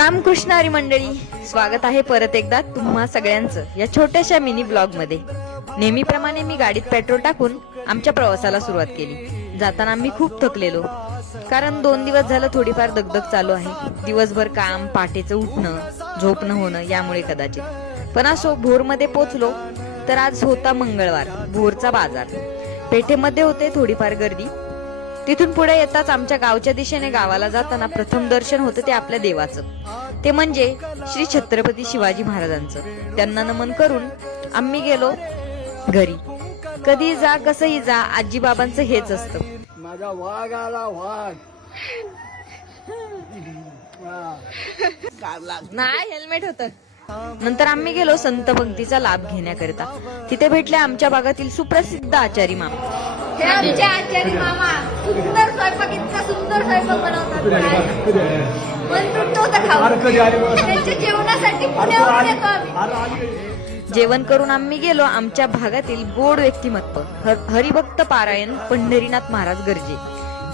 रामकृष्ण हरी मंडळी, स्वागत आहे परत एकदा तुम्हा सगळ्यांचं या छोट्याशा मिनी ब्लॉग मध्ये। नेहमीप्रमाणे मी गाडीत पेट्रोल टाकून आमच्या प्रवासाला सुरुवात केली। जाताना आम्ही खूप थकलेलो, कारण 2 दिवस झालं थोडीफार दगदग चालू आहे। दिवसभर काम, पहाटेचं उठणं, झोप न होणं यामुळे कदाचित। पण असो, भोरमध्ये पोचलो तर आज होता मंगळवार, भोरचा बाजार। पेठेमध्ये होते थोडीफार गर्दी। तिथून पुढे येताच आमच्या गावच्या दिशेने गावाला जाताना प्रथम दर्शन होतं ते आपल्या देवाचं, ते म्हणजे श्री छत्रपती शिवाजी महाराजांचं। त्यांना नमन करून आम्ही गेलो घरी। कधी जा कसंही जा, आजीबाबांचं हेच असतं। माझा वाघ आला, वाघ नाही, हेल्मेट होतं। नंतर आम्ही गेलो संत पंक्तीचा लाभ घेण्याकरिता। तिथे भेटले आमच्या भागातील सुप्रसिद्ध आचारी मामा। हे आमचे आचारी मामा सुंदर स्वयंपाक, इतका सुंदर स्वयंपाक बनवतात, मन तुटतो होतं खाऊन। त्यांच्या जेवणासाठी पुण्यावरून येतो आम्ही। जेवण करून आम्ही गेलो आमच्या भागातील गोड व्यक्तिमत्व हरिभक्त पारायण पंढरीनाथ महाराज गर्जे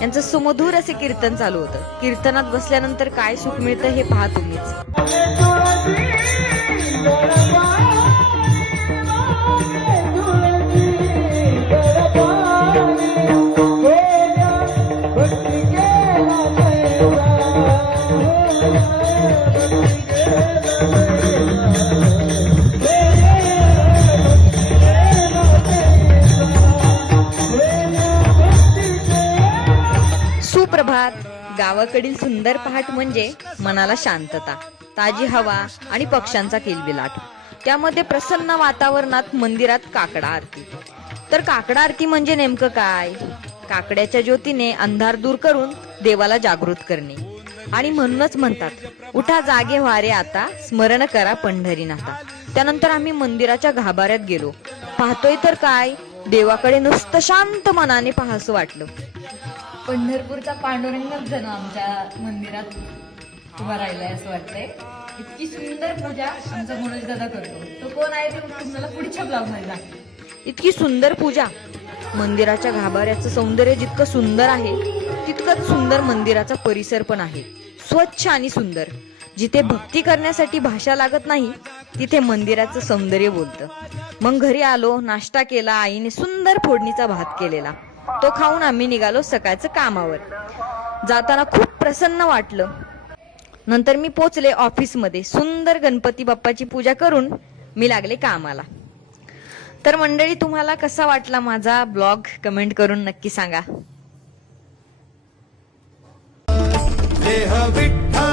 यांचं सुमधुर असे कीर्तन चालू होतं। कीर्तनात बसल्यानंतर काय सुख मिळतं हे पहा तुम्हीच। सुप्रभात। गावाकडील सुंदर पहाट म्हणजे मनाला शांतता, ताजी हवा आणि पक्ष्यांचा किलबिलाट। त्यामध्ये प्रसन्न वातावरणात मंदिरात काकडा आरती। तर काकडा आरती म्हणजे नेमकं काय? काकड्याच्या ज्योतीने अंधार दूर करून देवाला जागृत करणे। आणि म्हणूनच म्हणतात, उठा जागे व्हा रे आता, स्मरण करा पंढरीनाथा। त्यानंतर आम्ही मंदिराच्या गाभाऱ्यात गेलो। पाहतोय तर काय, देवाकडे नुसतं शांत मनाने पाहावसं वाटलं। पंढरपूरचा पांडुरंगच जण आमच्या मंदिरात उभा राहिलाय असं वाटतंय। इतकी सुंदर पूजा आमचा मनोज दादा करतो। तो कोण आहे ते तुम्हाला पुढच्या ब्लॉग मध्ये दाखवेन। इतकी सुंदर पूजा। मंदिराच्या गाभाऱ्याचं सौंदर्य जितकं सुंदर आहे, तितकंच सुंदर मंदिराचा परिसर पण आहे, स्वच्छ आणि सुंदर। जिथे भक्ती करण्यासाठी भाषा लागत नाही, तिथे मंदिराचं सौंदर्य बोलतं। मग घरी आलो, नाश्ता केला। आईने सुंदर फोडणीचा भात केलेला, तो खाऊन आम्ही निघालो सकाळचं कामावर। जाताना खूप प्रसन्न वाटलं। नंतर मी पोचले ऑफिसमध्ये। सुंदर गणपती बाप्पाची पूजा करून मी लागले कामाला। तर मंडळी, तुम्हाला कसा वाटला माझा ब्लॉग कमेंट करून नक्की सांगा। देह विठ्ठल